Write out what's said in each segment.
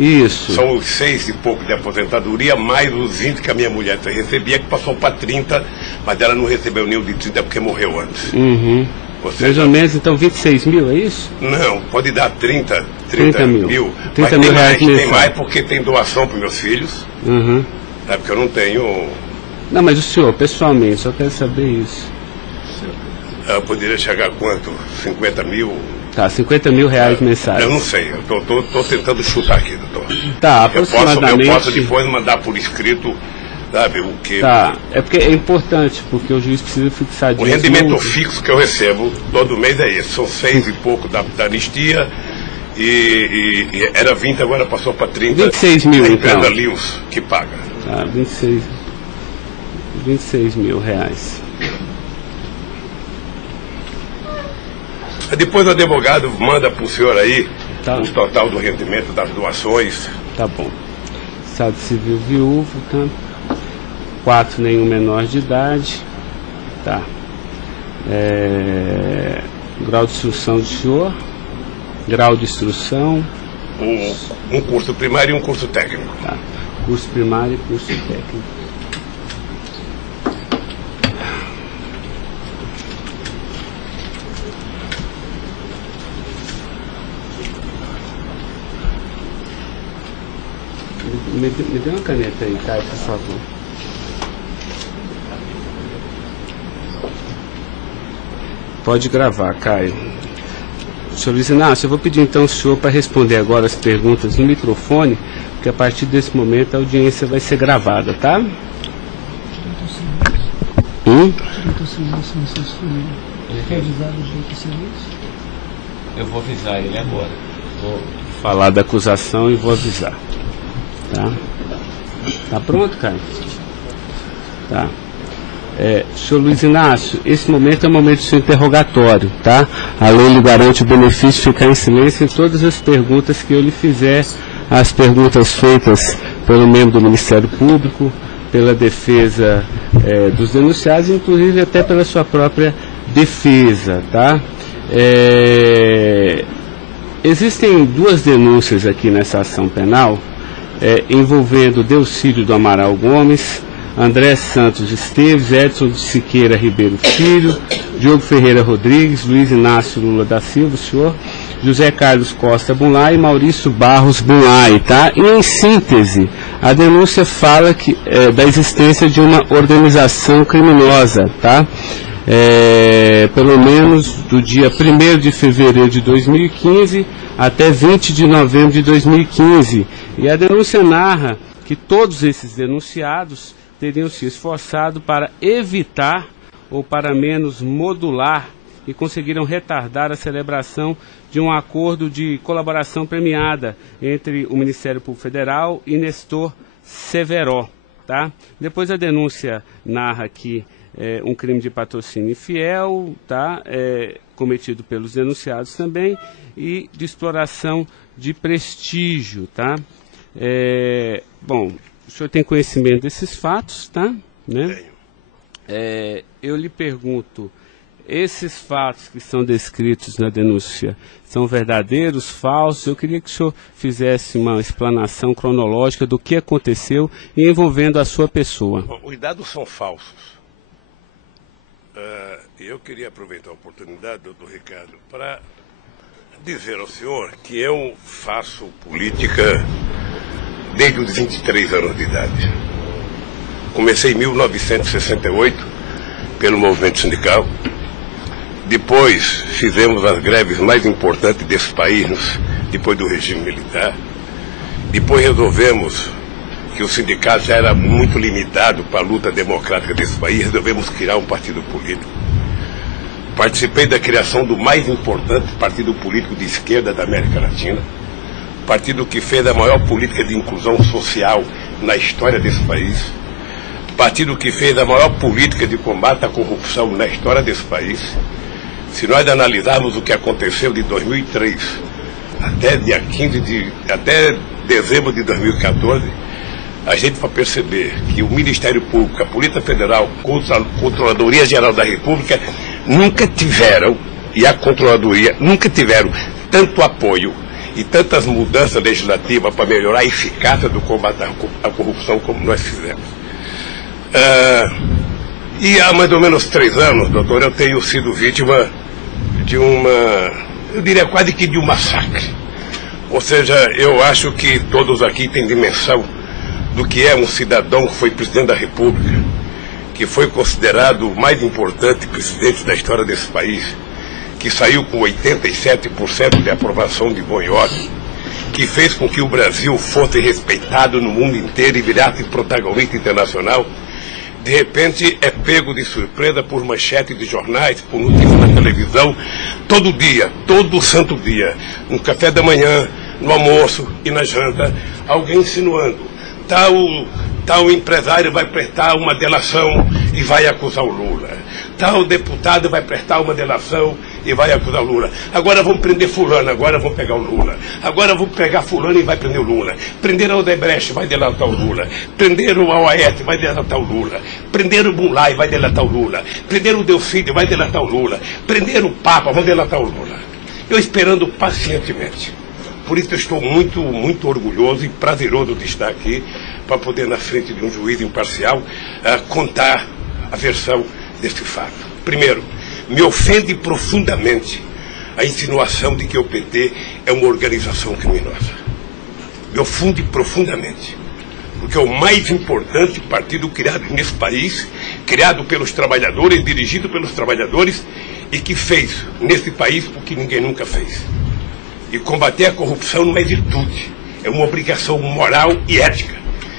Isso. São os 6 e pouco de aposentadoria, mais os 20 que a minha mulher recebia, que passou para 30, mas ela não recebeu nenhum de 30 porque morreu antes. Uhum. Mais ou menos, então, 26 mil, é isso? Não, pode dar 30 mil. 30 mil reais tem mais porque tem doação para meus filhos. Uhum. É porque eu não tenho... Não, mas o senhor, pessoalmente, só quero saber isso. Eu poderia chegar a quanto? 50 mil? Tá, 50 mil reais mensais. Eu não sei, eu tô tentando chutar aqui, doutor. Tá, aproximadamente... Eu posso depois mandar por escrito, sabe, o que... Tá, é porque é importante, porque o juiz precisa fixar disso. O rendimento fixo que eu recebo todo mês é esse, são 6 e pouco da anistia, e era 20, agora passou para 30. 26 mil, então. A Lewis que paga. Tá, 26 mil reais. Depois o advogado manda para o senhor aí tá. O total do rendimento das doações. Tá bom. Estado civil viúvo, tá? 4 nenhum menor de idade. Tá. Grau de instrução do senhor. Grau de instrução. Um curso primário e um curso técnico. Tá. Curso primário e curso técnico. Me dê uma caneta aí, Caio, por favor. Pode gravar, Caio. Senhor Luiz Inácio, eu vou pedir então ao senhor para responder agora as perguntas no microfone, porque a partir desse momento a audiência vai ser gravada, tá? Eu vou avisar ele agora. Vou falar da acusação e vou avisar. Tá? Tá pronto, Caio? Tá. Senhor Luiz Inácio, esse momento é o momento do seu interrogatório, tá? A lei lhe garante o benefício de ficar em silêncio em todas as perguntas que eu lhe fizer, as perguntas feitas pelo membro do Ministério Público, pela defesa dos denunciados, inclusive até pela sua própria defesa, tá? Existem 2 denúncias aqui nessa ação penal, envolvendo Delcídio do Amaral Gomes, André Santos Esteves, Edson de Siqueira Ribeiro Filho, Diogo Ferreira Rodrigues, Luiz Inácio Lula da Silva, o senhor, José Carlos Costa Bunlai e Maurício Barros Bunlai, tá? E em síntese, a denúncia fala da existência de uma organização criminosa, tá? Pelo menos do dia 1º de fevereiro de 2015 até 20 de novembro de 2015. E a denúncia narra que todos esses denunciados teriam se esforçado para evitar ou para menos modular e conseguiram retardar a celebração de um acordo de colaboração premiada entre o Ministério Público Federal e Nestor Severo, tá? Depois a denúncia narra que um crime de patrocínio infiel, tá? Cometido pelos denunciados também, e de exploração de prestígio, tá? Bom, o senhor tem conhecimento desses fatos, tá? Né? Eu lhe pergunto, esses fatos que são descritos na denúncia são verdadeiros, falsos? Eu queria que o senhor fizesse uma explanação cronológica do que aconteceu envolvendo a sua pessoa. Os dados são falsos. Eu queria aproveitar a oportunidade, doutor Ricardo, para dizer ao senhor que eu faço política desde os 23 anos de idade. Comecei em 1968 pelo movimento sindical. Depois fizemos as greves mais importantes desse país, depois do regime militar. Depois resolvemos que o sindicato já era muito limitado para a luta democrática desse país, resolvemos criar um partido político. Participei da criação do mais importante partido político de esquerda da América Latina, partido que fez a maior política de inclusão social na história desse país, partido que fez a maior política de combate à corrupção na história desse país. Se nós analisarmos o que aconteceu de 2003 até dezembro de 2014, a gente vai perceber que o Ministério Público, a Polícia Federal, a Controladoria Geral da República nunca tiveram, e a Controladoria nunca tiveram tanto apoio e tantas mudanças legislativas para melhorar a eficácia do combate à corrupção como nós fizemos. E há mais ou menos 3 anos, doutor, eu tenho sido vítima de eu diria quase que de um massacre. Ou seja, eu acho que todos aqui têm dimensão do que é um cidadão que foi presidente da República, que foi considerado o mais importante presidente da história desse país, que saiu com 87% de aprovação de bom e ódio, que fez com que o Brasil fosse respeitado no mundo inteiro e virasse protagonista internacional, de repente é pego de surpresa por manchete de jornais, por notícias na televisão, todo dia, todo santo dia, no café da manhã, no almoço e na janta, alguém insinuando, tal empresário vai prestar uma delação e vai acusar o Lula. Tal deputado vai prestar uma delação e vai acusar o Lula. Agora vão prender fulano, agora vão pegar o Lula. Agora vão pegar fulano e vai prender o Lula. Prender o Odebrecht, vai delatar o Lula. Prender o Aoete, vai delatar o Lula. Prender o Mulay, vai delatar o Lula. Prender o Delfídio, vai delatar o Lula. Prender o Papa, vai delatar o Lula. Eu esperando pacientemente. Por isso eu estou muito, muito orgulhoso e prazeroso de estar aqui para poder, na frente de um juiz imparcial, contar a versão desse fato. Primeiro, me ofende profundamente a insinuação de que o PT é uma organização criminosa. Me ofende profundamente, porque é o mais importante partido criado nesse país, criado pelos trabalhadores, dirigido pelos trabalhadores, e que fez nesse país o que ninguém nunca fez. E combater a corrupção não é virtude, é uma obrigação moral e ética.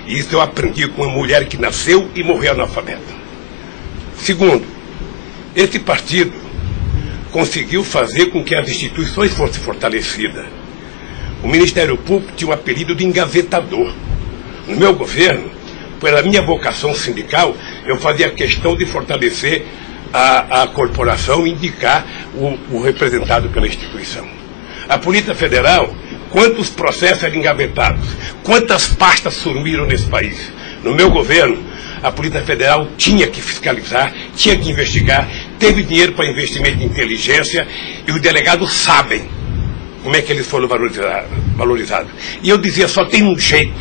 E isso eu aprendi com uma mulher que nasceu e morreu analfabeta. Segundo, esse partido conseguiu fazer com que as instituições fossem fortalecidas. O Ministério Público tinha um apelido de engavetador. No meu governo, pela minha vocação sindical, eu fazia questão de fortalecer a corporação e indicar o representado pela instituição. A Polícia Federal, quantos processos eram engavetados, quantas pastas sumiram nesse país. No meu governo, a Polícia Federal tinha que fiscalizar, tinha que investigar, teve dinheiro para investimento em inteligência e os delegados sabem como é que eles foram valorizados. E eu dizia, só tem um jeito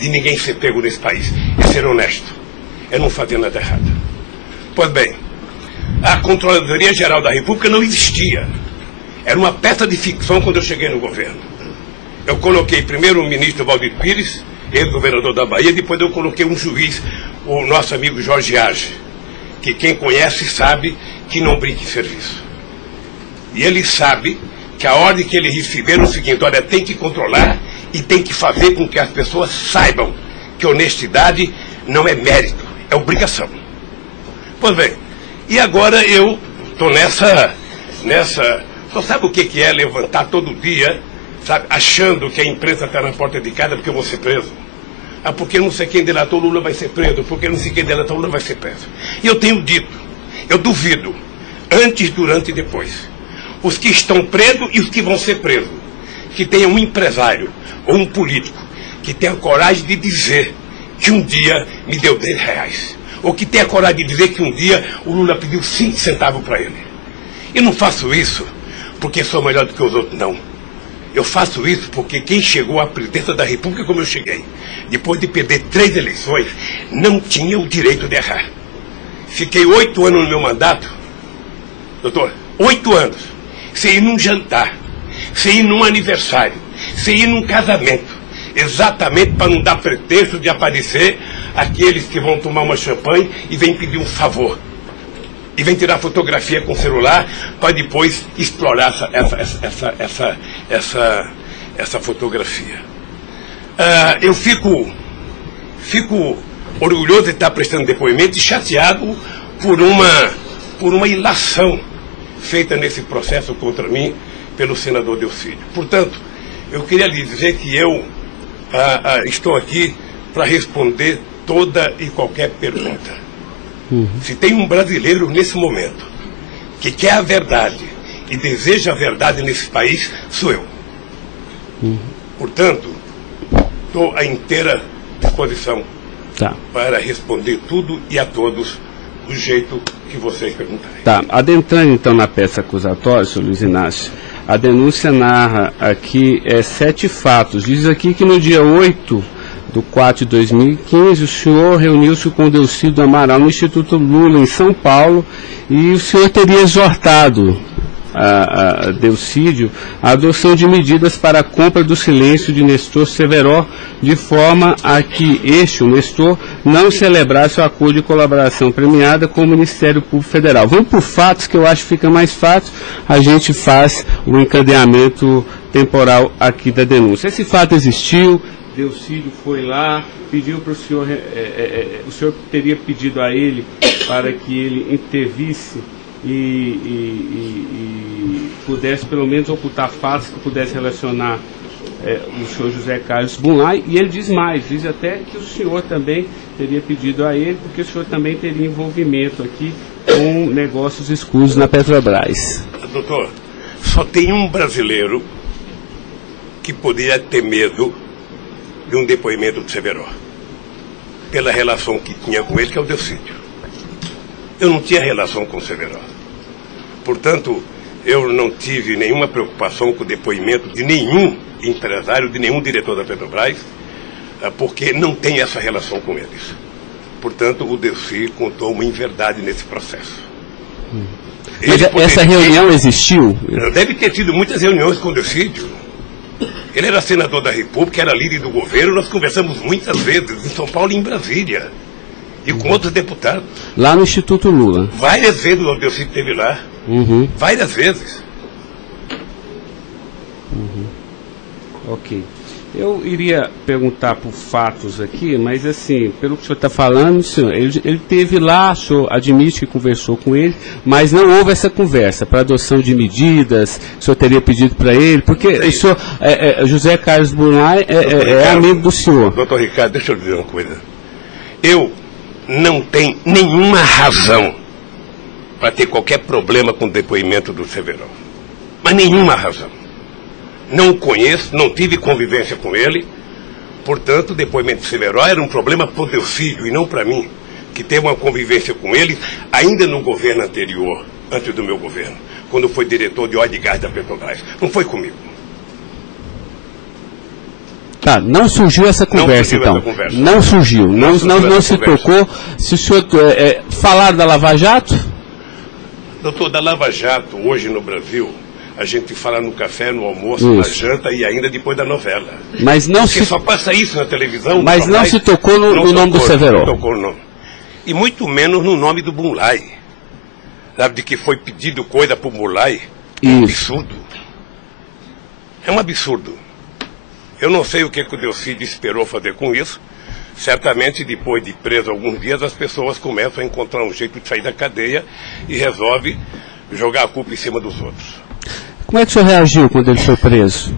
de ninguém ser pego nesse país, é ser honesto, é não fazer nada errado. Pois bem, a Controladoria Geral da República não existia. Era uma peça de ficção quando eu cheguei no governo. Eu coloquei primeiro o ministro Valdir Pires, ex-governador da Bahia, depois eu coloquei um juiz, o nosso amigo Jorge Arge, que quem conhece sabe que não brinca em serviço. E ele sabe que a ordem que ele receber é o seguinte, olha, tem que controlar e tem que fazer com que as pessoas saibam que honestidade não é mérito, é obrigação. Pois bem, e agora eu estou nessa... Só sabe o que é levantar todo dia, sabe, achando que a imprensa está na porta de casa porque eu vou ser preso? Ah, porque não sei quem delatou Lula vai ser preso, porque não sei quem delatou Lula vai ser preso. E eu tenho dito, eu duvido, antes, durante e depois, os que estão presos e os que vão ser presos, que tenha um empresário ou um político que tenha coragem de dizer que um dia me deu R$10, ou que tenha coragem de dizer que um dia o Lula pediu 5 centavos para ele. Eu não faço isso porque sou melhor do que os outros, não. Eu faço isso porque quem chegou à presidência da República como eu cheguei, depois de perder 3 eleições, não tinha o direito de errar. Fiquei 8 anos no meu mandato, doutor, 8 anos, sem ir num jantar, sem ir num aniversário, sem ir num casamento, exatamente para não dar pretexto de aparecer aqueles que vão tomar uma champanhe e vêm pedir um favor. E vem tirar fotografia com o celular para depois explorar essa fotografia. Eu fico orgulhoso de estar prestando depoimento e chateado por uma ilação feita nesse processo contra mim pelo senador Delfídio. Portanto, eu queria lhe dizer que eu estou aqui para responder toda e qualquer pergunta. Se tem um brasileiro nesse momento que quer a verdade e deseja a verdade nesse país, sou eu. Portanto, estou à inteira disposição para responder tudo e a todos do jeito que vocês perguntarem. Tá, adentrando então na peça acusatória, senhor Luiz Inácio, a denúncia narra aqui 7 fatos. Diz aqui que no dia 8/4/2015, o senhor reuniu-se com o Delcídio Amaral no Instituto Lula, em São Paulo, e o senhor teria exortado a Delcídio a adoção de medidas para a compra do silêncio de Nestor Severo, de forma a que o Nestor, não celebrasse o acordo de colaboração premiada com o Ministério Público Federal. Vamos por fatos, que eu acho que fica mais fácil, a gente faz o encadeamento temporal aqui da denúncia. Esse fato existiu, Delcídio foi lá, pediu para o senhor teria pedido a ele para que ele intervisse e pudesse pelo menos ocultar fatos que pudesse relacionar o senhor José Carlos Bunlai, e ele diz mais, diz até que o senhor também teria pedido a ele, porque o senhor também teria envolvimento aqui com negócios escusos na Petrobras. Doutor, só tem um brasileiro que poderia ter medo de um depoimento do Severo, pela relação que tinha com ele, que é o Delcídio. Eu não tinha relação com o Severo. Portanto, eu não tive nenhuma preocupação com o depoimento de nenhum empresário, de nenhum diretor da Petrobras, porque não tem essa relação com eles. Portanto, o Delcídio contou uma inverdade nesse processo. Mas essa reunião existiu? Deve ter tido muitas reuniões com o Delcídio. Ele era senador da República, era líder do governo, nós conversamos muitas vezes em São Paulo e em Brasília. E com outros deputados. Lá no Instituto Lula. Várias vezes o Delcídio esteve lá. Várias vezes. Ok. Eu iria perguntar por fatos aqui, mas assim, pelo que o senhor está falando, senhor, ele teve lá, o senhor admite que conversou com ele, mas não houve essa conversa para adoção de medidas, o senhor teria pedido para ele, porque o senhor, José Carlos Bunlai é amigo do senhor. Doutor Ricardo, deixa eu dizer uma coisa. Eu não tenho nenhuma razão para ter qualquer problema com o depoimento do Severo. Mas nenhuma razão. Não o conheço, não tive convivência com ele. Portanto, o depoimento do Severo era um problema para o Delcídio e não para mim, que teve uma convivência com ele ainda no governo anterior, antes do meu governo, quando foi diretor de óleo e gás da Petrobras. Não foi comigo. Tá, não surgiu essa conversa, então. Não surgiu, não se tocou. Se o senhor falar da Lava Jato? Doutor, da Lava Jato, hoje no Brasil, a gente fala no café, no almoço, na janta e ainda depois da novela. Mas não Porque só passa isso na televisão. Mas não se tocou no nome do Severo. Não tocou no nome. E muito menos no nome do Bunlai. Sabe, de que foi pedido coisa para o Bunlai? É um absurdo. É um absurdo. Eu não sei o que o Delcídio esperou fazer com isso. Certamente, depois de preso alguns dias, as pessoas começam a encontrar um jeito de sair da cadeia e resolve jogar a culpa em cima dos outros. Como é que o senhor reagiu quando ele foi preso?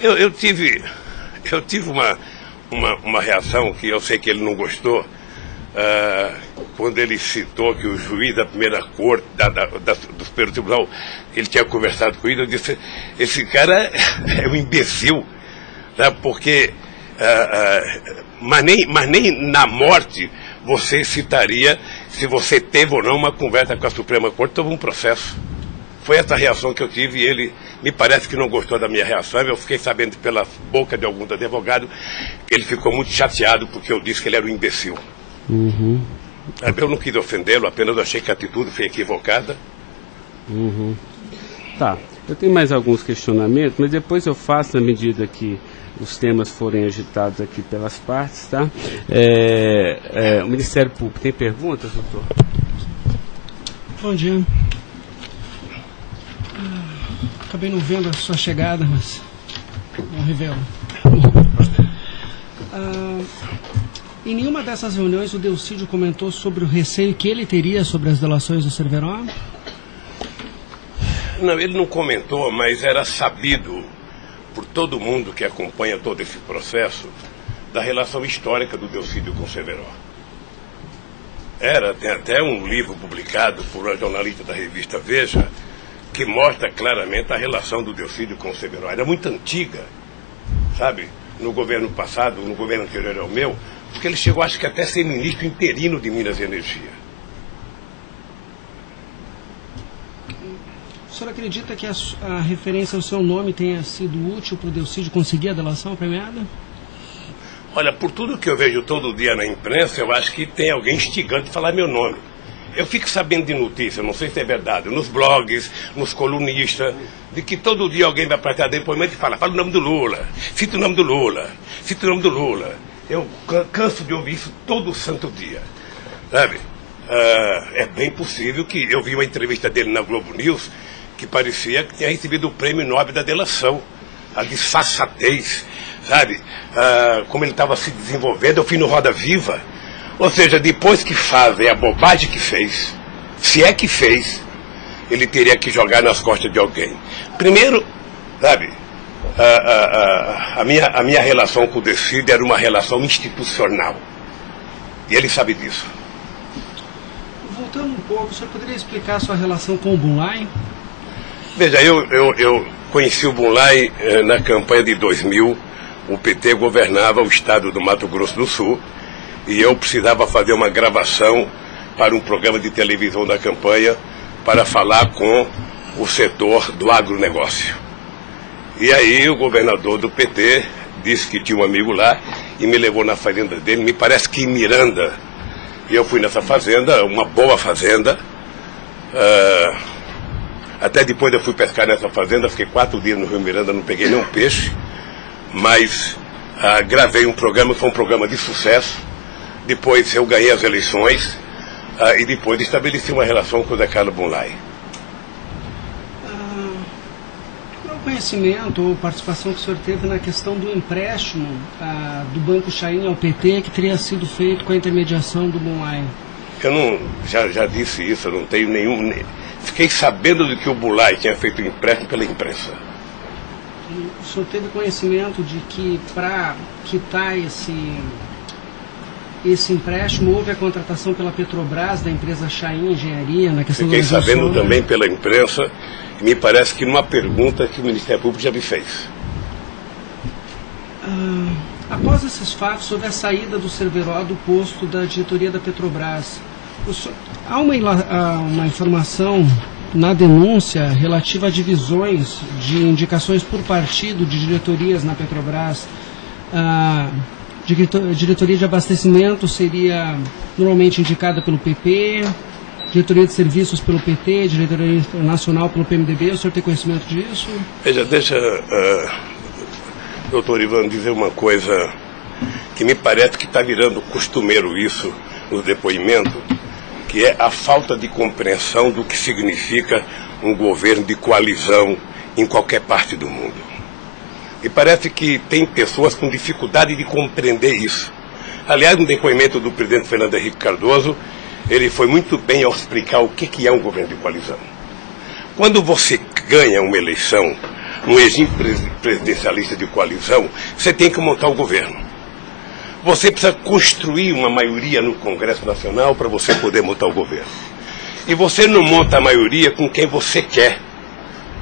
Eu tive uma reação que eu sei que ele não gostou, quando ele citou que o juiz da primeira corte, do Superior Tribunal, ele tinha conversado com ele. Eu disse, esse cara é um imbecil, sabe? Porque mas nem na morte você citaria se você teve ou não uma conversa com a Suprema Corte sobre um processo. Foi essa reação que eu tive e ele me parece que não gostou da minha reação. Eu fiquei sabendo pela boca de alguns advogados que ele ficou muito chateado porque eu disse que ele era um imbecil. Eu não quis ofendê-lo, apenas achei que a atitude foi equivocada. Tá, eu tenho mais alguns questionamentos, mas depois eu faço na medida que os temas forem agitados aqui pelas partes, tá? O Ministério Público tem perguntas, doutor? Bom dia. Acabei não vendo a sua chegada, mas não revelo. Em nenhuma dessas reuniões o Delcídio comentou sobre o receio que ele teria sobre as delações do Severo? Não, ele não comentou, mas era sabido por todo mundo que acompanha todo esse processo da relação histórica do Delcídio com o Severo. Tem até um livro publicado por uma jornalista da revista Veja que mostra claramente a relação do Delcídio com o Severo. Era muito antiga, sabe? No governo passado, no governo anterior ao meu, porque ele chegou, acho que até a ser ministro interino de Minas e Energia. O senhor acredita que a referência ao seu nome tenha sido útil para o Delcídio conseguir a delação premiada? Olha, por tudo que eu vejo todo dia na imprensa, eu acho que tem alguém instigando a falar meu nome. Eu fico sabendo de notícia, não sei se é verdade, nos blogs, nos colunistas, de que todo dia alguém vai para cá depoimento e fala o nome do Lula, cita o nome do Lula, cita o nome do Lula. Eu canso de ouvir isso todo santo dia, sabe? É bem possível que eu vi uma entrevista dele na Globo News que parecia que tinha recebido o prêmio Nobel da delação, a disfarçatez, sabe? Como ele estava se desenvolvendo, eu fui no Roda Viva. Ou seja, depois que fazem a bobagem que fez, se é que fez, ele teria que jogar nas costas de alguém. Primeiro, sabe, a minha relação com o Delcídio era uma relação institucional. E ele sabe disso. Voltando um pouco, o senhor poderia explicar a sua relação com o Bunlai? Veja, eu conheci o Bunlai na campanha de 2000. O PT governava o estado do Mato Grosso do Sul. E eu precisava fazer uma gravação para um programa de televisão da campanha para falar com o setor do agronegócio. E aí o governador do PT disse que tinha um amigo lá e me levou na fazenda dele, me parece que em Miranda. E eu fui nessa fazenda, uma boa fazenda. Até depois eu fui pescar nessa fazenda, fiquei 4 dias no Rio Miranda, não peguei nenhum peixe. Mas gravei um programa, foi um programa de sucesso. Depois eu ganhei as eleições e depois estabeleci uma relação com o Zé Carlos Bunlai. Qual o conhecimento ou participação que o senhor teve na questão do empréstimo do Banco Chain ao PT que teria sido feito com a intermediação do Bunlai? Eu não, já disse isso, eu não tenho nenhum... Fiquei sabendo de que o Bunlai tinha feito o empréstimo pela imprensa. O senhor teve conhecimento de que para quitar esse empréstimo, houve a contratação pela Petrobras, da empresa Chain Engenharia, na questão Fiquei sabendo também pela imprensa, e me parece que numa pergunta que o Ministério Público já me fez. Após esses fatos, sobre a saída do Cerveró do posto da diretoria da Petrobras, há uma informação na denúncia relativa a divisões de indicações por partido de diretorias na Petrobras. Diretoria de abastecimento seria normalmente indicada pelo PP, diretoria de serviços pelo PT, diretoria nacional pelo PMDB. O senhor tem conhecimento disso? Veja, deixa, doutor Ivan, dizer uma coisa que me parece que está virando costumeiro isso no depoimento, que é a falta de compreensão do que significa um governo de coalizão em qualquer parte do mundo. E parece que tem pessoas com dificuldade de compreender isso. Aliás, no depoimento do presidente Fernando Henrique Cardoso, ele foi muito bem ao explicar o que é um governo de coalizão. Quando você ganha uma eleição, um regime presidencialista de coalizão, você tem que montar o governo. Você precisa construir uma maioria no Congresso Nacional para você poder montar o governo. E você não monta a maioria com quem você quer.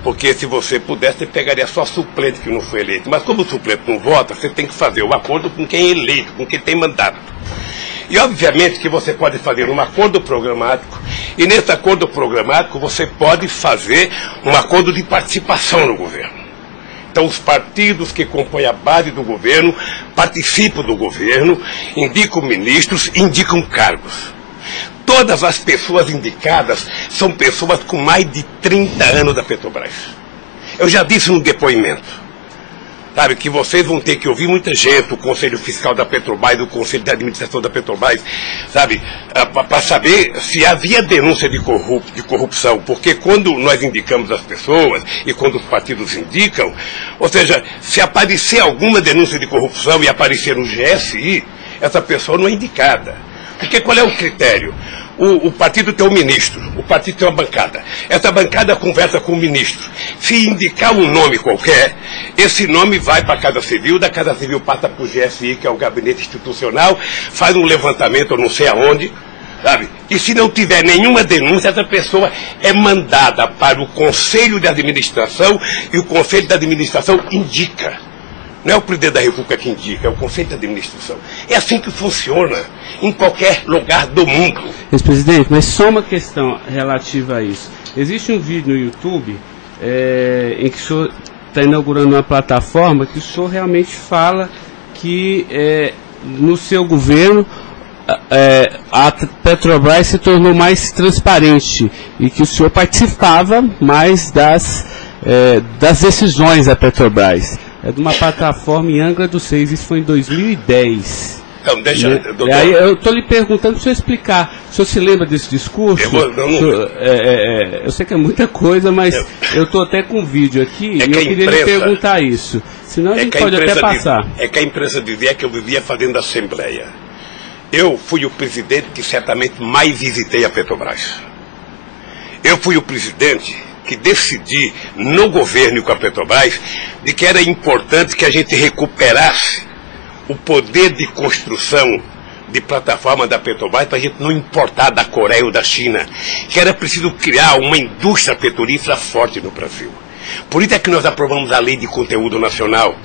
Porque se você pudesse, você pegaria só suplente que não foi eleito. Mas como o suplente não vota, você tem que fazer o acordo com quem é eleito, com quem tem mandato. E obviamente que você pode fazer um acordo programático, e nesse acordo programático você pode fazer um acordo de participação no governo. Então os partidos que compõem a base do governo participam do governo, indicam ministros, indicam cargos. Todas as pessoas indicadas são pessoas com mais de 30 anos da Petrobras. Eu já disse no depoimento, sabe, que vocês vão ter que ouvir muita gente, o Conselho Fiscal da Petrobras, o Conselho de Administração da Petrobras, sabe, para saber se havia denúncia de corrupção, porque quando nós indicamos as pessoas e quando os partidos indicam, ou seja, se aparecer alguma denúncia de corrupção e aparecer no GSI, essa pessoa não é indicada. Porque qual é o critério? O partido tem um ministro, o partido tem uma bancada. Essa bancada conversa com o ministro. Se indicar um nome qualquer, esse nome vai para a Casa Civil, da Casa Civil passa para o GSI, que é o Gabinete Institucional, faz um levantamento, eu não sei aonde, sabe? E se não tiver nenhuma denúncia, essa pessoa é mandada para o Conselho de Administração e o Conselho de Administração indica. Não é o presidente da República que indica, é o Conselho de Administração. É assim que funciona em qualquer lugar do mundo. Ex-presidente, mas só uma questão relativa a isso. Existe um vídeo no YouTube em que o senhor está inaugurando uma plataforma que o senhor realmente fala que no seu governo a Petrobras se tornou mais transparente e que o senhor participava mais das decisões da Petrobras. É de uma plataforma em Angra dos Reis, isso foi em 2010. Então, deixa, doutor. Aí eu estou lhe perguntando para o senhor explicar. O senhor se lembra desse discurso? Eu sei que é muita coisa, mas eu estou até com um vídeo aqui e eu queria lhe perguntar isso. Senão a gente pode até passar. É que a imprensa dizia que eu vivia fazendo assembleia. Eu fui o presidente que certamente mais visitei a Petrobras. Eu fui o presidente que decidi no governo e com a Petrobras de que era importante que a gente recuperasse o poder de construção de plataforma da Petrobras para a gente não importar da Coreia ou da China, que era preciso criar uma indústria petrolífera forte no Brasil. Por isso é que nós aprovamos a Lei de Conteúdo Nacional.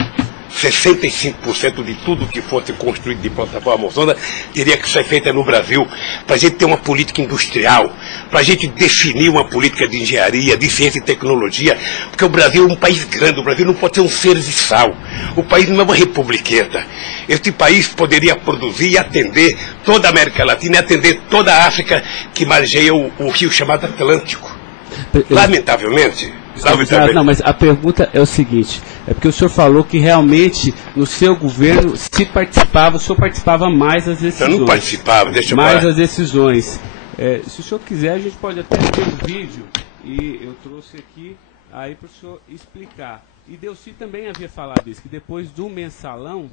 65% de tudo que fosse construído de plataforma ozônica teria que ser feita no Brasil, para a gente ter uma política industrial, para a gente definir uma política de engenharia, de ciência e tecnologia, porque o Brasil é um país grande, o Brasil não pode ser um serviçal, o país não é uma republiqueta. Este país poderia produzir e atender toda a América Latina e atender toda a África que margeia o rio chamado Atlântico. Lamentavelmente. Não, mas a pergunta é o seguinte, é porque o senhor falou que realmente no seu governo o senhor participava mais das decisões. Eu não participava, deixa eu mais falar. das decisões. Se o senhor quiser, a gente pode até ter um vídeo, e eu trouxe aqui aí para o senhor explicar. E Delcy também havia falado isso, que depois do mensalão,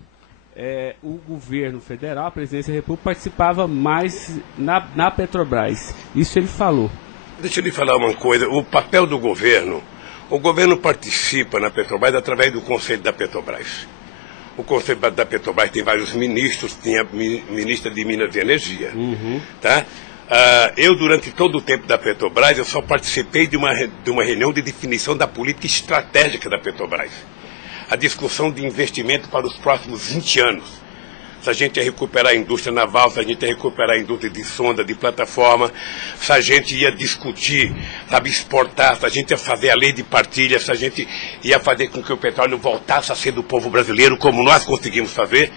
o governo federal, a presidência da República, participava mais na Petrobras. Isso ele falou. Deixa eu lhe falar uma coisa, o papel do governo, o governo participa na Petrobras através do Conselho da Petrobras. O Conselho da Petrobras tem vários ministros, tinha ministra de Minas e Energia. Tá? Eu, durante todo o tempo da Petrobras, eu só participei de uma reunião de definição da política estratégica da Petrobras. A discussão de investimento para os próximos 20 anos. Se a gente ia recuperar a indústria naval, se a gente ia recuperar a indústria de sonda, de plataforma, se a gente ia discutir, sabe, exportar, se a gente ia fazer a lei de partilha, se a gente ia fazer com que o petróleo voltasse a ser do povo brasileiro, como nós conseguimos fazer.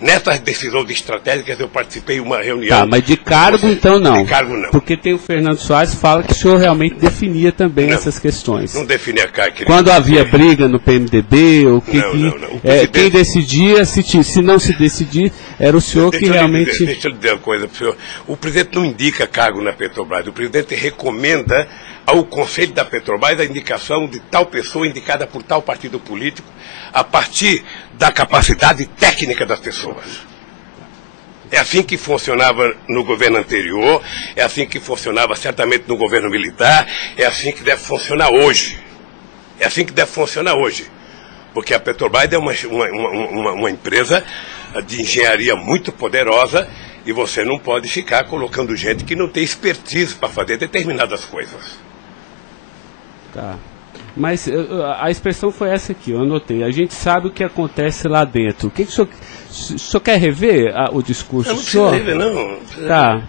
Nessas decisões estratégicas eu participei de uma reunião. Tá, mas de cargo então não. De cargo não. Porque tem o Fernando Soares que fala que o senhor realmente definia também essas questões. Não definia cargo. Quando havia briga no PMDB, ou não. Quem decidia, se não se decidir, era o senhor que realmente... Deixa eu dizer uma coisa para o senhor. O presidente não indica cargo na Petrobras. O presidente recomenda ao Conselho da Petrobras a indicação de tal pessoa indicada por tal partido político a partir da capacidade técnica das pessoas. É assim que funcionava no governo anterior, é assim que funcionava certamente no governo militar, é assim que deve funcionar hoje. É assim que deve funcionar hoje. Porque a Petrobras é uma empresa de engenharia muito poderosa e você não pode ficar colocando gente que não tem expertise para fazer determinadas coisas. Tá. Mas a expressão foi essa aqui, eu anotei. A gente sabe o que acontece lá dentro. O que o senhor quer rever o discurso? Eu não preciso rever, não. Tá.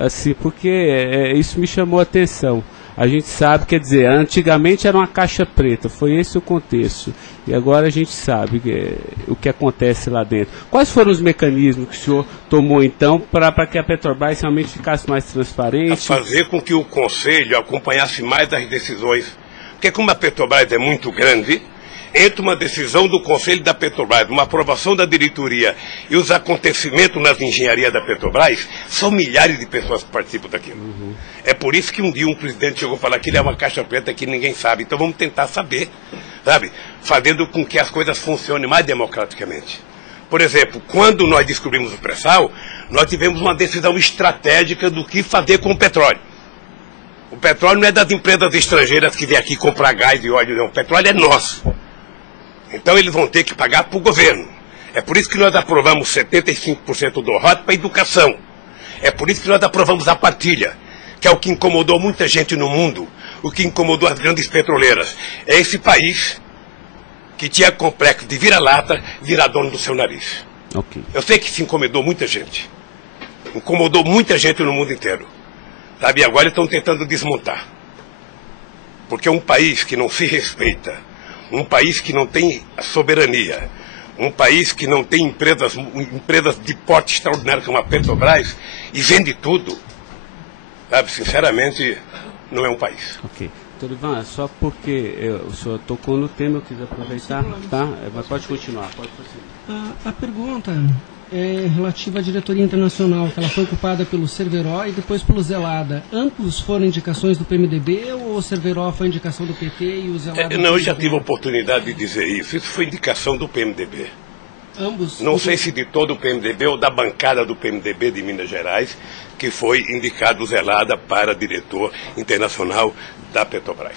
Assim, porque isso me chamou a atenção. A gente sabe, quer dizer, antigamente era uma caixa preta, foi esse o contexto. E agora a gente sabe o que acontece lá dentro. Quais foram os mecanismos que o senhor tomou, então, para que a Petrobras realmente ficasse mais transparente? A fazer com que o Conselho acompanhasse mais as decisões. Porque como a Petrobras é muito grande, entre uma decisão do Conselho da Petrobras, uma aprovação da diretoria e os acontecimentos nas engenharias da Petrobras, são milhares de pessoas que participam daquilo. É por isso que um dia um presidente chegou a falar que ele é uma caixa preta que ninguém sabe. Então vamos tentar saber, sabe? Fazendo com que as coisas funcionem mais democraticamente. Por exemplo, quando nós descobrimos o pré-sal, nós tivemos uma decisão estratégica do que fazer com o petróleo. O petróleo não é das empresas estrangeiras que vêm aqui comprar gás e óleo, não. O petróleo é nosso. Então eles vão ter que pagar para o governo. É por isso que nós aprovamos 75% do ROT para a educação. É por isso que nós aprovamos a partilha, que é o que incomodou muita gente no mundo, o que incomodou as grandes petroleiras. É esse país que tinha complexo de vira-lata, virar dono do seu nariz. Okay. Eu sei que se incomodou muita gente. Incomodou muita gente no mundo inteiro. Sabe, e agora eles estão tentando desmontar. Porque um país que não se respeita, um país que não tem soberania, um país que não tem empresas de porte extraordinário como a Petrobras e vende tudo, sabe, sinceramente, não é um país. Ok. Doutor Ivan, só porque o senhor tocou no tema, eu quis aproveitar, tá? Mas pode continuar, pode prosseguir. A pergunta é relativa à diretoria internacional, que ela foi ocupada pelo Cerveró e depois pelo Zelada. Ambos foram indicações do PMDB ou o Cerveró foi indicação do PT e o Zelada... Não, eu já tive a oportunidade de dizer isso. Isso foi indicação do PMDB. Ambos? Não sei se de todo o PMDB ou da bancada do PMDB de Minas Gerais, que foi indicado o Zelada para diretor internacional da Petrobras.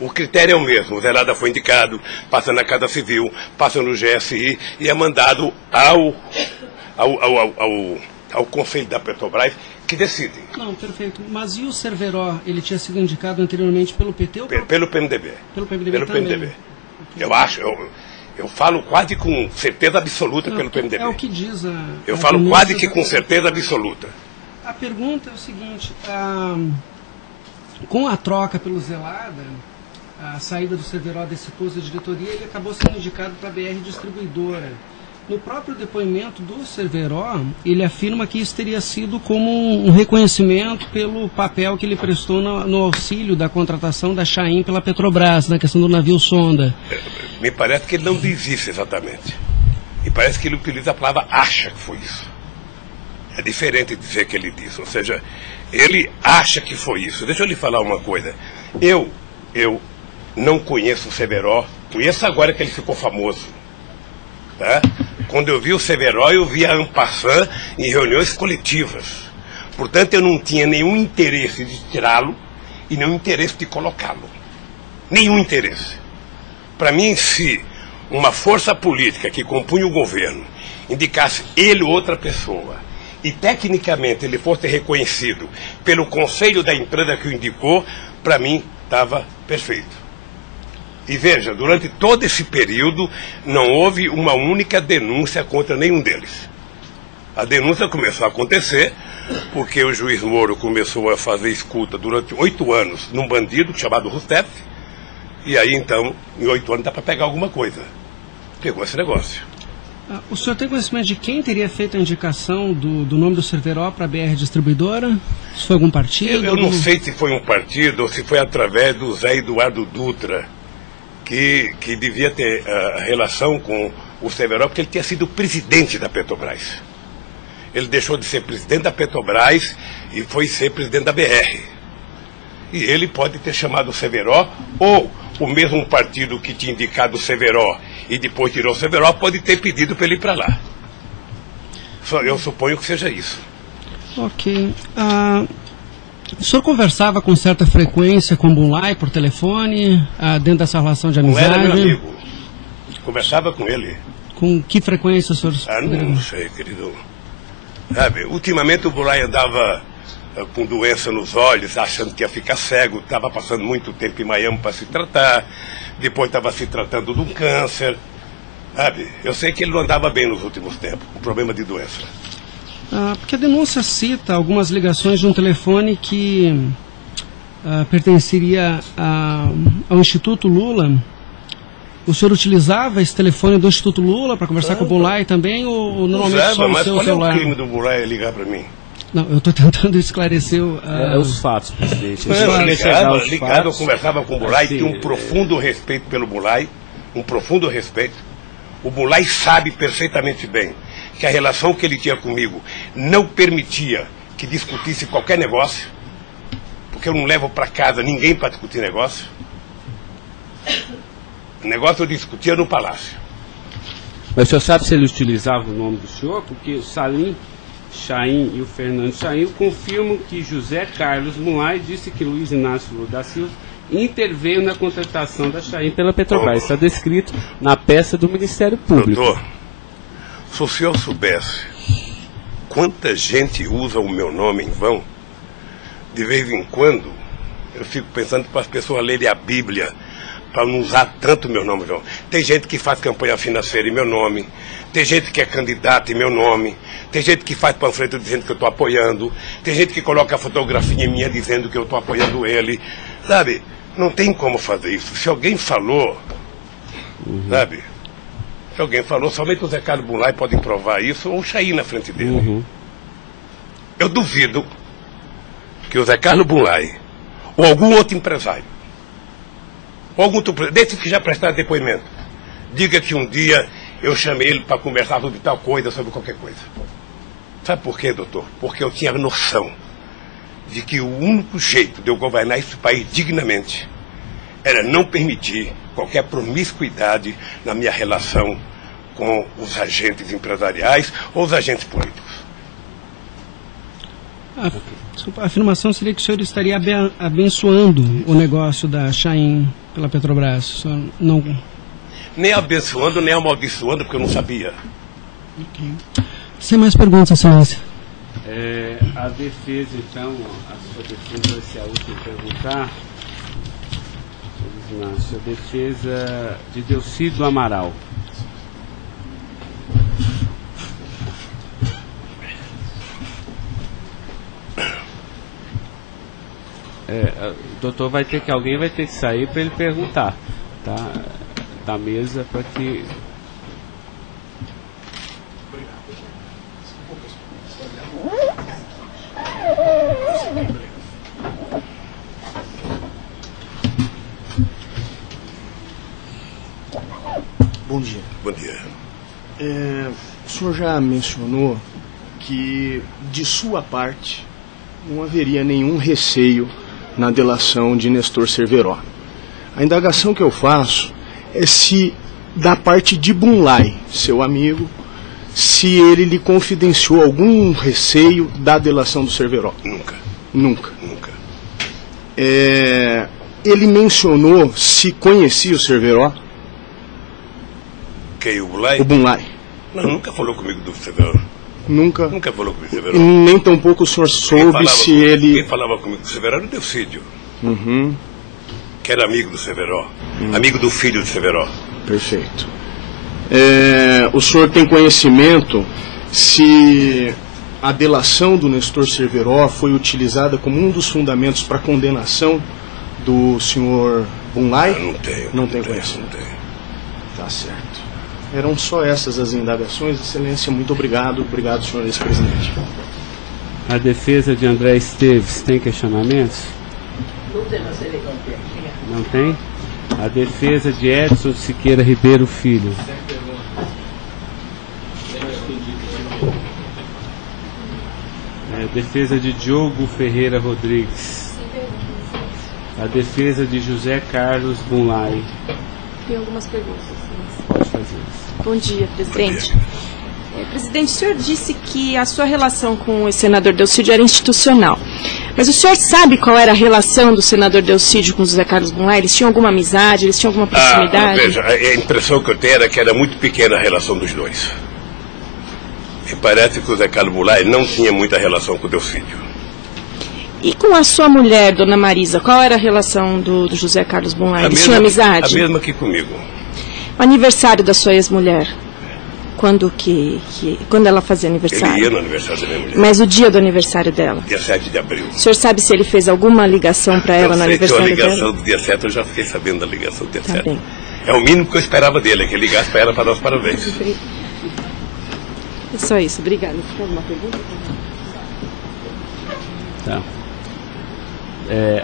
O critério é o mesmo. O Zelada foi indicado, passa na Casa Civil, passa no GSI e é mandado ao Conselho da Petrobras, que decide. Não, perfeito. Mas e o Cerveró? Ele tinha sido indicado anteriormente pelo PT ou pelo PMDB? Pelo PMDB pelo também. PMDB. Eu acho, eu falo quase com certeza absoluta pelo PMDB. É o que diz a... Eu falo quase que com certeza absoluta. A pergunta é o seguinte, com a troca pelo Zelada, a saída do Cerveró desse posto de diretoria, ele acabou sendo indicado para a BR Distribuidora. No próprio depoimento do Cerveró, ele afirma que isso teria sido como um reconhecimento pelo papel que ele prestou no auxílio da contratação da Chain pela Petrobras, na questão do navio sonda. Me parece que ele não diz isso exatamente. Me parece que ele utiliza a palavra acha que foi isso. É diferente de dizer que ele disse. Ou seja, ele acha que foi isso. Deixa eu lhe falar uma coisa. Eu não conheço o Cerveró. Conheço agora que ele ficou famoso. Tá? Quando eu vi o Cerveró, eu vi a en passant em reuniões coletivas. Portanto, eu não tinha nenhum interesse de tirá-lo e nenhum interesse de colocá-lo. Nenhum interesse. Para mim, se uma força política que compunha o governo indicasse ele ou outra pessoa e tecnicamente ele fosse reconhecido pelo conselho da empresa que o indicou, para mim estava perfeito. E veja, durante todo esse período não houve uma única denúncia contra nenhum deles. A denúncia começou a acontecer porque o juiz Moro começou a fazer escuta durante 8 anos num bandido chamado Rousseff, e aí então, em 8 anos dá para pegar alguma coisa. Pegou esse negócio. O senhor tem conhecimento de quem teria feito a indicação do nome do Cerveró para a BR Distribuidora? Se foi algum partido? Eu não sei se foi um partido ou se foi através do Zé Eduardo Dutra, que devia ter relação com o Cerveró, porque ele tinha sido presidente da Petrobras. Ele deixou de ser presidente da Petrobras e foi ser presidente da BR. E ele pode ter chamado o Cerveró, ou o mesmo partido que tinha indicado o Cerveró e depois tirou o Cerveró pode ter pedido para ele ir para lá. Eu suponho que seja isso. Ok. O senhor conversava com certa frequência com o Bulay por telefone, dentro dessa relação de amizade? Não era meu amigo. Conversava com ele. Com que frequência o senhor... Não sei, querido. Sabe, ultimamente o Bulay andava com doença nos olhos, achando que ia ficar cego, estava passando muito tempo em Miami para se tratar, depois estava se tratando de um câncer. Sabe, eu sei que ele não andava bem nos últimos tempos, com problema de doença. Porque a denúncia cita algumas ligações de um telefone que pertenceria ao Instituto Lula. O senhor utilizava esse telefone do Instituto Lula para conversar com o Bulay também, ou normalmente só no seu celular? Mas qual é o crime do Bulay ligar para mim? Não, eu estou tentando esclarecer os fatos, presidente. Eu conversava com o Bulay, tinha um profundo respeito pelo Bulay, um profundo respeito. O Bulay sabe perfeitamente bem que a relação que ele tinha comigo não permitia que discutisse qualquer negócio, porque eu não levo para casa ninguém para discutir negócio. O negócio eu discutia no palácio. Mas o senhor sabe se ele utilizava o nome do senhor? Porque o Salim Chain e o Fernando Chain confirmam que José Carlos Mulay disse que Luiz Inácio Lula da Silva interveio na contratação da Chain pela Petrobras. Está descrito na peça do Ministério Público. Doutor, se o senhor soubesse quanta gente usa o meu nome em vão, de vez em quando eu fico pensando para as pessoas lerem a Bíblia, para não usar tanto meu nome. Não. Tem gente que faz campanha financeira em meu nome, tem gente que é candidato em meu nome, tem gente que faz panfleto dizendo que eu estou apoiando, tem gente que coloca a fotografia minha dizendo que eu estou apoiando ele, sabe? Não tem como fazer isso. Se alguém falou, sabe? Se alguém falou, somente o Zé Carlos Bunlai pode provar isso, ou o Chaim na frente dele. Eu duvido que o Zé Carlos Bunlai, ou algum outro empresário, ou algum desses que já prestaram depoimento, diga que um dia eu chamei ele para conversar sobre tal coisa, sobre qualquer coisa. Sabe por quê, doutor? Porque eu tinha noção de que o único jeito de eu governar esse país dignamente era não permitir qualquer promiscuidade na minha relação com os agentes empresariais ou os agentes políticos. A afirmação seria que o senhor estaria abençoando o negócio da Chaim pela Petrobras. O senhor não... Nem abençoando, nem amaldiçoando, porque eu não sabia. Sem mais perguntas, excelência. A defesa, então, a sua defesa vai ser a última a perguntar. A defesa de Delcídio Amaral. Doutor, alguém vai ter que sair para ele perguntar, tá? Da mesa para que... Bom dia. Bom dia. O senhor já mencionou que, de sua parte, não haveria nenhum receio na delação de Nestor Cerveró. A indagação que eu faço é se, da parte de Bunlai, seu amigo, se ele lhe confidenciou algum receio da delação do Cerveró. Nunca. Nunca. Nunca. Ele mencionou se conhecia o Cerveró? Quem, o Bunlai? O Bunlai. Não, nunca falou comigo do Cerveró. Nunca? Nunca falou comigo do Cerveró. Nem tampouco o senhor soube se ele... Quem falava comigo do Cerveró era o Delcídio. Que era amigo do Cerveró. Amigo do filho do Cerveró. Perfeito. O senhor tem conhecimento se a delação do Nestor Cerveró foi utilizada como um dos fundamentos para a condenação do senhor Bunlai? Não tenho. Não tem conhecimento. Não tenho. Tá certo. Eram só essas as indagações. Excelência, muito obrigado. Obrigado, senhor ex-presidente. A defesa de André Esteves tem questionamentos? Não tem? A defesa de Edson Siqueira Ribeiro Filho. A defesa de Diogo Ferreira Rodrigues. A defesa de José Carlos Bunlai. Tem algumas perguntas. Pode fazer isso. Bom dia, presidente. Presidente, o senhor disse que a sua relação com o senador Delcídio era institucional. Mas o senhor sabe qual era a relação do senador Delcídio com o José Carlos Bunlai? Eles tinham alguma amizade? Eles tinham alguma proximidade? Veja, a impressão que eu tenho era que era muito pequena a relação dos dois. E parece que o José Carlos Bunlai não tinha muita relação com o Delcídio. E com a sua mulher, dona Marisa, qual era a relação do José Carlos Bunlai? Eles tinham amizade? A mesma que comigo. O aniversário da sua ex-mulher? Quando ela fazia aniversário? Ele ia no aniversário da minha mulher. Mas o dia do aniversário dela? Dia 7 de abril. O senhor sabe se ele fez alguma ligação para ela no aniversário dela? A ligação do dia 7, eu já fiquei sabendo da ligação do dia 7. Bem. É o mínimo que eu esperava dele, que ele ligasse para ela para dar os parabéns. É só isso, obrigada. Tem alguma pergunta? Tá.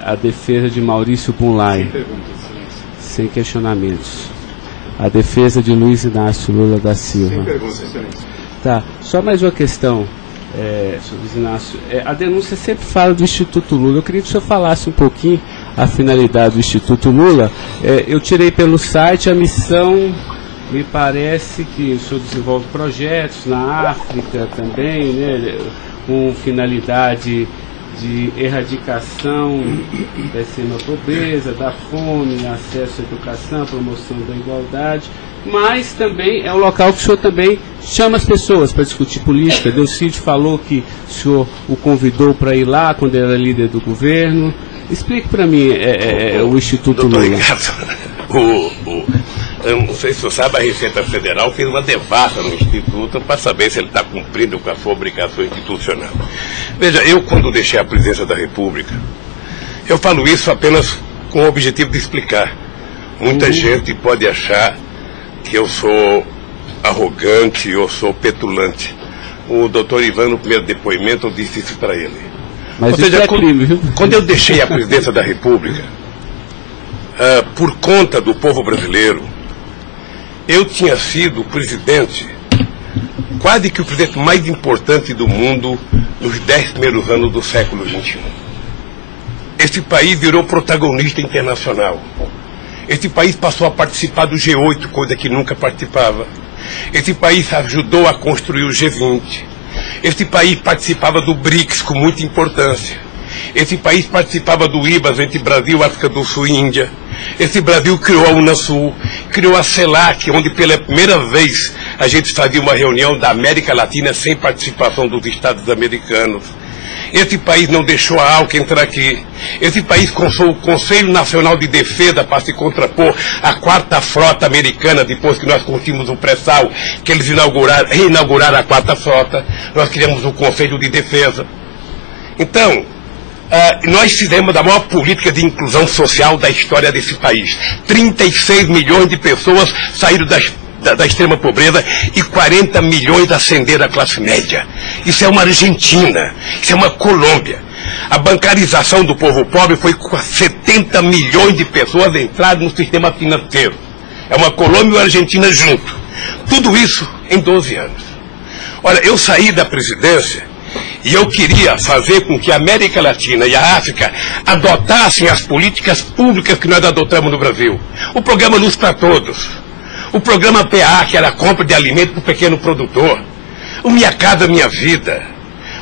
A defesa de Maurício Bunlai. Sem questionamentos. A defesa de Luiz Inácio Lula da Silva. Sem perguntas, excelência. Tá, só mais uma questão, senhor Luiz Inácio. A denúncia sempre fala do Instituto Lula. Eu queria que o senhor falasse um pouquinho a finalidade do Instituto Lula. Eu tirei pelo site a missão, me parece que o senhor desenvolve projetos na África também, né, com finalidade de erradicação da extrema pobreza, da fome, acesso à educação, promoção da igualdade, mas também é um local que o senhor também chama as pessoas para discutir política. Delcídio falou que o senhor o convidou para ir lá quando ele era líder do governo. Explique para mim o Instituto Doutor Lula. Ricardo, eu não sei se você sabe, a Receita Federal fez uma devassa no Instituto para saber se ele está cumprindo com a sua obrigação institucional. Veja, eu quando deixei a presidência da República, eu falo isso apenas com o objetivo de explicar. Muita gente pode achar que eu sou arrogante, eu sou petulante. O doutor Ivan, no primeiro depoimento, eu disse isso para ele. Mas ou seja, crime, viu? Quando eu deixei a presidência da República, por conta do povo brasileiro, eu tinha sido o presidente, quase que o presidente mais importante do mundo nos 10 primeiros anos do século XXI. Esse país virou protagonista internacional. Esse país passou a participar do G8, coisa que nunca participava. Esse país ajudou a construir o G20. Esse país participava do BRICS com muita importância. Esse país participava do IBAS entre Brasil, África do Sul e Índia. Esse Brasil criou a Unasul, criou a CELAC, onde pela primeira vez a gente fazia uma reunião da América Latina sem participação dos Estados americanos. Esse país não deixou a ALCA entrar aqui. Esse país construiu o Conselho Nacional de Defesa para se contrapor à 4ª Frota Americana, depois que nós conseguimos o pré-sal, que eles reinauguraram a 4ª Frota. Nós criamos o Conselho de Defesa. Então, nós fizemos a maior política de inclusão social da história desse país. 36 milhões de pessoas saíram da extrema pobreza e 40 milhões ascenderam à classe média. Isso é uma Argentina, isso é uma Colômbia. A bancarização do povo pobre foi com 70 milhões de pessoas entraram no sistema financeiro. É uma Colômbia e uma Argentina junto. Tudo isso em 12 anos. Olha, eu saí da presidência e eu queria fazer com que a América Latina e a África adotassem as políticas públicas que nós adotamos no Brasil. O programa Luz para Todos. O programa PA, que era a compra de alimento para o pequeno produtor. O Minha Casa Minha Vida.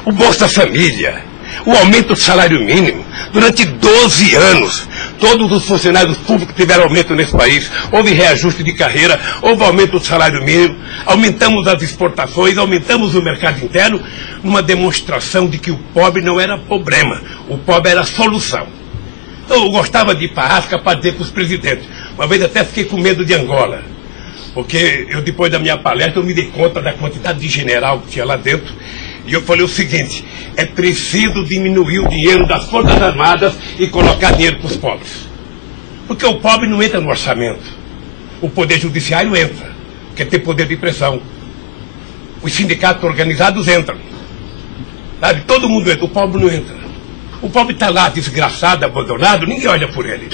O Bolsa Família. O aumento do salário mínimo. Durante 12 anos, todos os funcionários públicos tiveram aumento nesse país. Houve reajuste de carreira, houve aumento do salário mínimo. Aumentamos as exportações, aumentamos o mercado interno, numa demonstração de que o pobre não era problema. O pobre era a solução. Eu gostava de ir para a África para dizer para os presidentes. Uma vez até fiquei com medo de Angola. Porque eu, depois da minha palestra, eu me dei conta da quantidade de general que tinha lá dentro. E eu falei o seguinte, é preciso diminuir o dinheiro das Forças Armadas e colocar dinheiro para os pobres. Porque o pobre não entra no orçamento. O Poder Judiciário entra, porque tem poder de pressão. Os sindicatos organizados entram. Sabe? Todo mundo entra, o pobre não entra. O pobre está lá, desgraçado, abandonado, ninguém olha por ele.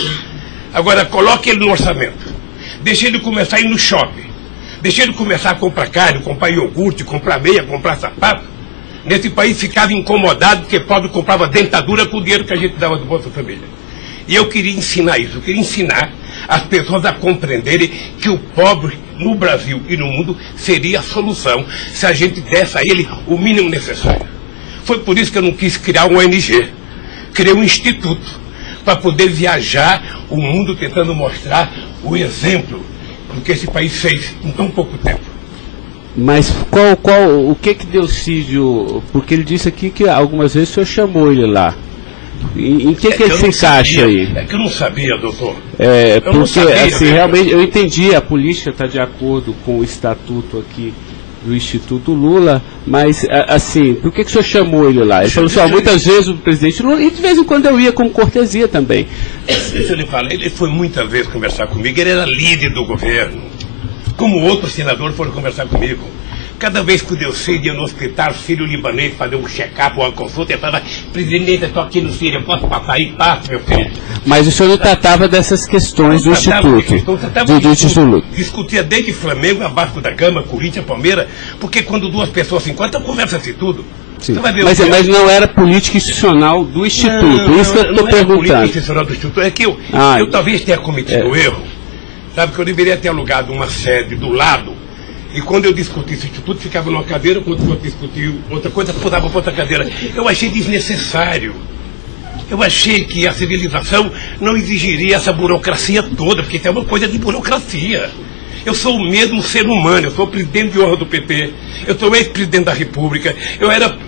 Agora, coloque ele no orçamento. Deixa ele começar a ir no shopping. Deixa ele começar a comprar carne, comprar iogurte, comprar meia, comprar sapato. Nesse país ficava incomodado porque pobre comprava dentadura com o dinheiro que a gente dava do Bolsa Família. E eu queria ensinar isso, eu queria ensinar as pessoas a compreenderem que o pobre no Brasil e no mundo seria a solução se a gente desse a ele o mínimo necessário. Foi por isso que eu não quis criar um ONG. Criei um instituto para poder viajar o mundo tentando mostrar o exemplo do que esse país fez em tão pouco tempo. Mas o que Delcídio, porque ele disse aqui que algumas vezes o senhor chamou ele lá. Em que ele se encaixa aí? É que eu não sabia, doutor. Porque sabia, assim, realmente, eu entendi, a política está de acordo com o estatuto aqui do Instituto Lula, mas assim, por que o senhor chamou ele lá? Ele falou assim, muitas vezes o presidente Lula, e de vez em quando eu ia como cortesia também. Deixa eu lhe falar, ele foi muitas vezes conversar comigo, ele era líder do governo, como outros senadores foram conversar comigo. Cada vez que o Delcídio ia no hospital sírio-libanês fazer um check-up ou uma consulta, ele falava, presidente, eu estou aqui no Sírio, eu posso passar aí? Passa, meu filho. Mas o senhor não tratava dessas questões do Instituto? Discutia desde Flamengo, a Vasco da Gama, Corinthians, Palmeiras, porque quando duas pessoas se encontram, conversa-se tudo. Mas não era política institucional do Instituto, isso que eu estou perguntando. Não era política institucional do Instituto, é que eu talvez tenha cometido erro, sabe, que eu deveria ter alugado uma sede do lado. E quando eu discuti esse instituto, ficava numa cadeira, quando eu discutia outra coisa, pulava para outra cadeira. Eu achei desnecessário. Eu achei que a civilização não exigiria essa burocracia toda, porque isso é uma coisa de burocracia. Eu sou o mesmo ser humano, eu sou o presidente de honra do PT, eu sou ex-presidente da República, eu era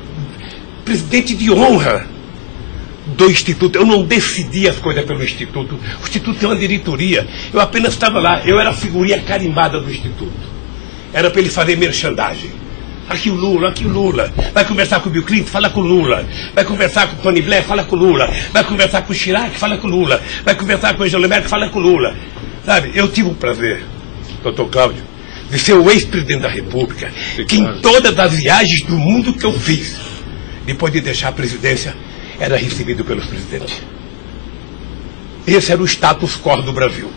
presidente de honra do Instituto. Eu não decidi as coisas pelo Instituto. O Instituto tem uma diretoria. Eu apenas estava lá, eu era a figurinha carimbada do Instituto. Era para ele fazer merchandising. Aqui o Lula. Vai conversar com o Bill Clinton, fala com o Lula. Vai conversar com o Tony Blair, fala com o Lula. Vai conversar com o Chirac, fala com o Lula. Vai conversar com o Angela Merkel, fala com o Lula. Sabe, eu tive o prazer, doutor Cláudio, de ser o ex-presidente da República, que em todas as viagens do mundo que eu fiz, depois de deixar a presidência, era recebido pelos presidentes. Esse era o status quo do Brasil.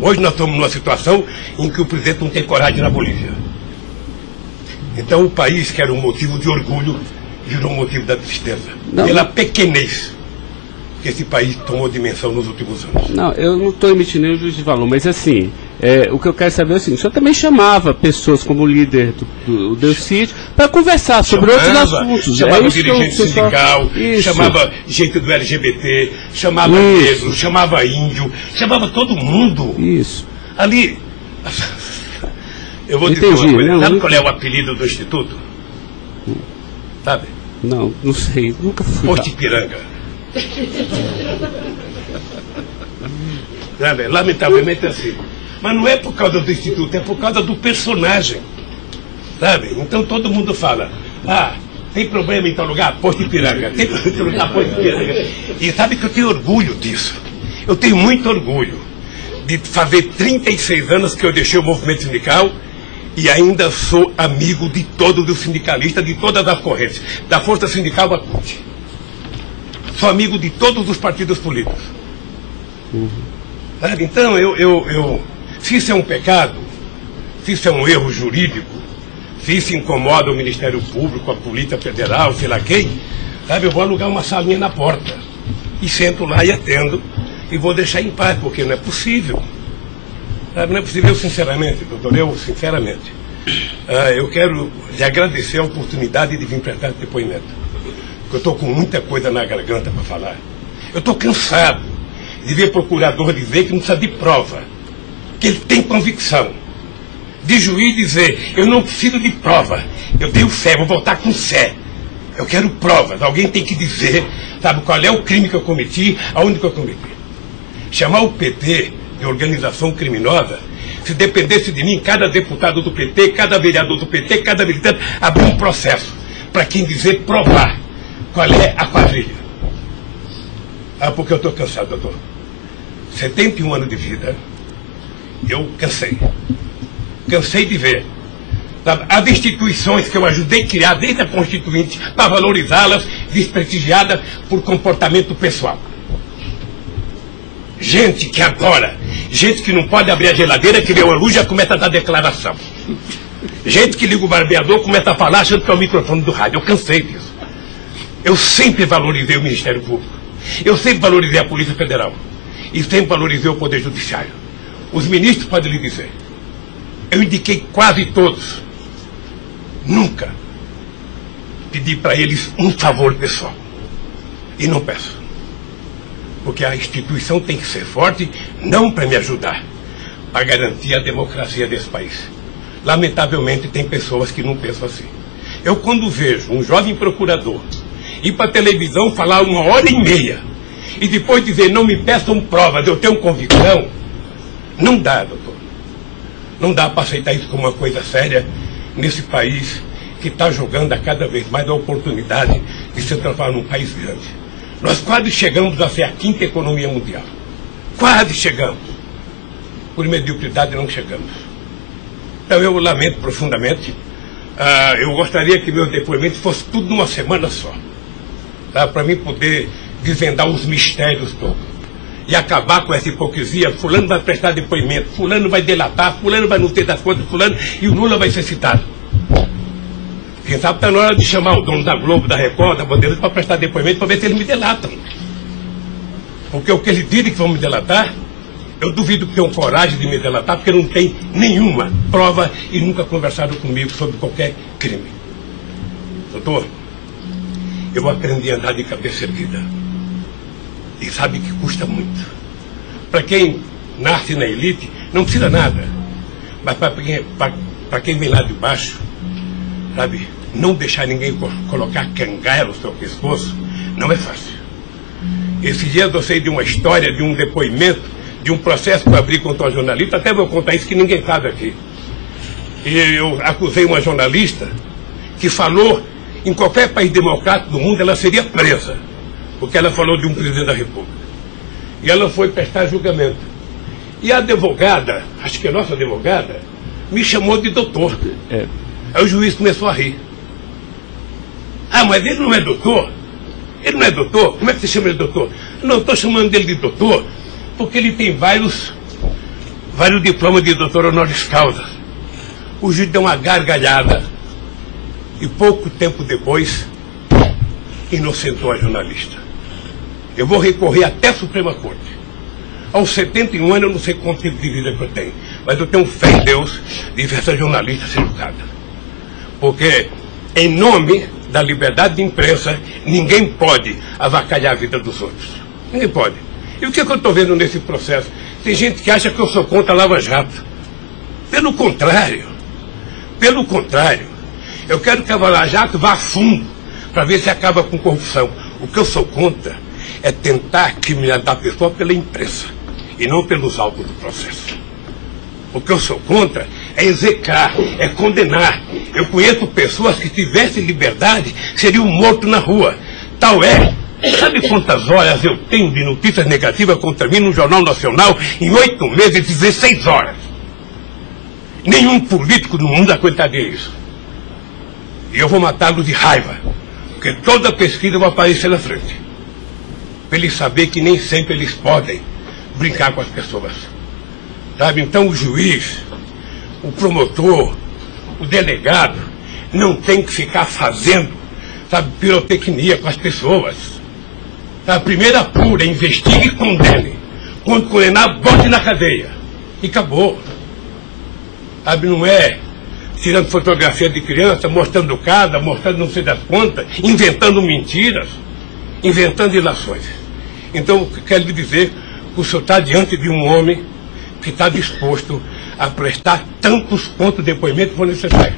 Hoje nós estamos numa situação em que o presidente não tem coragem na Bolívia. Então o país, que era um motivo de orgulho, virou um motivo da tristeza. Pela pequenez que esse país tomou dimensão nos últimos anos. Não, eu não estou emitindo nenhum juízo de valor, mas assim, o que eu quero saber é o seguinte: o senhor também chamava pessoas como o líder do Delcídio para conversar sobre outros assuntos. Chamava dirigente sindical, chamava gente do LGBT, chamava negro, chamava índio, chamava todo mundo. Isso. Ali, eu vou dizer uma coisa, sabe qual é o apelido do Instituto? Sabe? Não sei, nunca fui. Posto Ipiranga. Lamentavelmente é assim. Mas não é por causa do Instituto, é por causa do personagem. Sabe? Então todo mundo fala: tem problema em tal lugar? Posto Ipiranga. Tem problema em tal lugar? Posto Ipiranga. E sabe que eu tenho orgulho disso. Eu tenho muito orgulho de fazer 36 anos que eu deixei o movimento sindical e ainda sou amigo de todos os sindicalistas, de todas as correntes, da Força Sindical à CUT. Sou amigo de todos os partidos políticos. Então, se isso é um pecado, se isso é um erro jurídico, se isso incomoda o Ministério Público, a Polícia Federal, sei lá quem, eu vou alugar uma salinha na porta e sento lá e atendo e vou deixar em paz, porque não é possível. Não é possível, sinceramente, doutor, sinceramente, eu quero lhe agradecer a oportunidade de vir prestar esse depoimento. Porque eu estou com muita coisa na garganta para falar. Eu estou cansado de ver procurador dizer que não precisa de prova, que ele tem convicção. De juiz dizer: eu não preciso de prova, eu tenho fé, vou voltar com fé. Eu quero provas, alguém tem que dizer, qual é o crime que eu cometi, aonde que eu cometi. Chamar o PT de organização criminosa, se dependesse de mim, cada deputado do PT, cada vereador do PT, cada militante, abrir um processo para quem dizer provar qual é a quadrilha. Porque eu estou cansado, doutor. 71 anos de vida, eu cansei. Cansei de ver as instituições que eu ajudei a criar desde a Constituinte, para valorizá-las, desprestigiadas por comportamento pessoal. Gente que adora, gente que não pode abrir a geladeira, que vê uma luz e já começa a dar declaração. Gente que liga o barbeador, começa a falar achando que é o microfone do rádio. Eu cansei disso. Eu sempre valorizei o Ministério Público. Eu sempre valorizei a Polícia Federal. E sempre valorizei o Poder Judiciário. Os ministros podem lhe dizer. Eu indiquei quase todos. Nunca pedi para eles um favor pessoal. E não peço. Porque a instituição tem que ser forte, não para me ajudar, para garantir a democracia desse país. Lamentavelmente, tem pessoas que não pensam assim. Eu, quando vejo um jovem procurador ir para a televisão falar 1h30 e depois dizer: não me peçam provas, eu tenho convicção, não dá, doutor. Não dá para aceitar isso como uma coisa séria nesse país que está jogando a cada vez mais a oportunidade de se transformar num país grande. Nós quase chegamos a ser a 5ª economia mundial. Quase chegamos. Por mediocridade não chegamos. Então eu lamento profundamente. Eu gostaria que meu depoimento fosse tudo numa semana só. Para mim poder desvendar os mistérios todos. E acabar com essa hipocrisia. Fulano vai prestar depoimento, fulano vai delatar, fulano vai não ter das contas, fulano, e o Lula vai ser citado. Quem sabe está na hora de chamar o dono da Globo, da Record, da Bandeirantes para prestar depoimento para ver se eles me delatam. Porque o que eles dizem que vão me delatar, eu duvido que tenham coragem de me delatar, porque não tem nenhuma prova e nunca conversaram comigo sobre qualquer crime. Doutor, eu aprendi a andar de cabeça erguida. E sabe que custa muito. Para quem nasce na elite, não precisa nada. Mas para quem vem lá de baixo, sabe, não deixar ninguém colocar cangaia no seu pescoço, não é fácil. Esse dia eu sei de uma história, de um depoimento, de um processo que eu abri contra uma jornalista, até vou contar isso que ninguém sabe aqui. E eu acusei uma jornalista que falou em qualquer país democrático do mundo, ela seria presa, porque ela falou de um presidente da República. E ela foi prestar julgamento. E a advogada, acho que a nossa advogada, me chamou de doutor. Aí o juiz começou a rir. Ah, mas ele não é doutor? Ele não é doutor? Como é que você chama ele de doutor? Não, estou chamando dele de doutor porque ele tem vários diplomas de doutor honoris causa. O juiz deu uma gargalhada e pouco tempo depois inocentou a jornalista. Eu vou recorrer até a Suprema Corte. Aos 71 anos eu não sei quanto tempo de vida que eu tenho, mas eu tenho fé em Deus de ver essa jornalista ser julgada. Porque, em nome da liberdade de imprensa, ninguém pode avacalhar a vida dos outros. Ninguém pode. E o que eu estou vendo nesse processo? Tem gente que acha que eu sou contra a Lava Jato. Pelo contrário, eu quero que a Lava Jato vá a fundo para ver se acaba com corrupção. O que eu sou contra é tentar criminalizar a pessoa pela imprensa e não pelos autos do processo. O que eu sou contra é execrar, é condenar. Eu conheço pessoas que, se tivessem liberdade, seriam mortos na rua. Tal é. Sabe quantas horas eu tenho de notícias negativas contra mim no Jornal Nacional em 8 meses, 16 horas? Nenhum político no mundo aguentaria isso. E eu vou matá-lo de raiva, porque toda pesquisa vai aparecer na frente. Para eles saberem que nem sempre eles podem brincar com as pessoas. Sabe? Então o juiz, o promotor, o delegado, não tem que ficar fazendo, sabe, pirotecnia com as pessoas. A primeira apura, investigue e condene. Quando condenar, bote na cadeia. E acabou. Sabe, não é tirando fotografia de criança, mostrando casa, mostrando não sei das quantas, inventando mentiras, inventando ilações. Então, quero lhe dizer que o senhor está diante de um homem que está disposto a prestar tantos quantos depoimentos for necessário.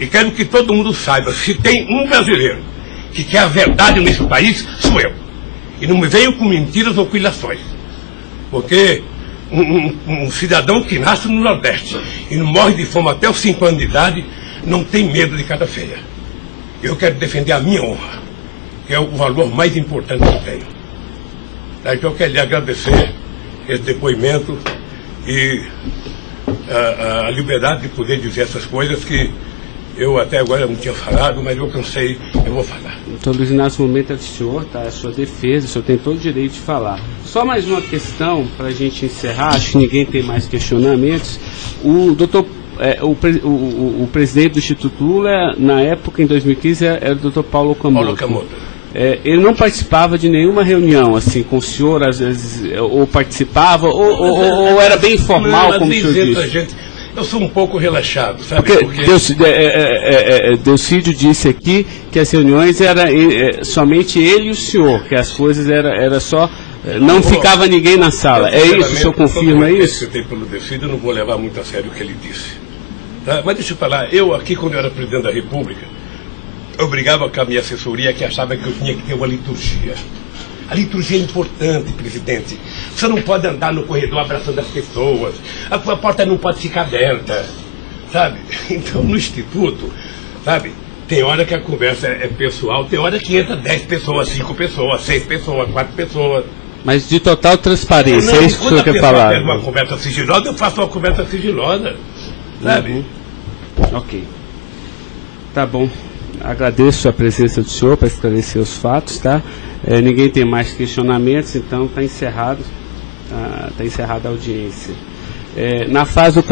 E quero que todo mundo saiba, se tem um brasileiro que quer a verdade nesse país, sou eu. E não me venham com mentiras ou com ilações. Porque um cidadão que nasce no Nordeste e não morre de fome até os 5 anos de idade, não tem medo de cara feia. Eu quero defender a minha honra, que é o valor mais importante que eu tenho. Então eu quero lhe agradecer esse depoimento e a liberdade de poder dizer essas coisas que eu até agora não tinha falado, mas eu cansei, eu vou falar. Doutor Luiz Inácio, o momento é do senhor, tá? É a sua defesa, o senhor tem todo o direito de falar. Só mais uma questão para a gente encerrar, acho que ninguém tem mais questionamentos. O presidente do Instituto Lula, na época, em 2015, era o doutor Paulo Okamoto. Ele não participava de nenhuma reunião, assim, com o senhor, às vezes, ou participava, ou era bem informal, como o senhor disse? Eu sou um pouco relaxado, sabe? Porque Delcídio disse aqui que as reuniões eram somente ele e o senhor, que as coisas era só... Não ficava ninguém na sala. É isso? O senhor confirma isso? Eu tenho pelo Delcídio, eu não vou levar muito a sério o que ele disse. Tá? Mas deixa eu falar, eu aqui, quando eu era presidente da República, eu brigava com a minha assessoria que achava que eu tinha que ter uma liturgia. A liturgia é importante, presidente. Você não pode andar no corredor abraçando as pessoas. A porta não pode ficar aberta, sabe? Então, no Instituto, sabe, tem hora que a conversa é pessoal, tem hora que entra 10 pessoas, 5 pessoas, 6 pessoas, 4 pessoas. Mas de total transparência, é isso que o senhor quer falar? Quando a pessoa pede uma conversa sigilosa, eu faço uma conversa sigilosa, sabe? Ok. Tá bom. Agradeço a presença do senhor para esclarecer os fatos, tá? Ninguém tem mais questionamentos, então está encerrado, tá encerrada a audiência. Na fase do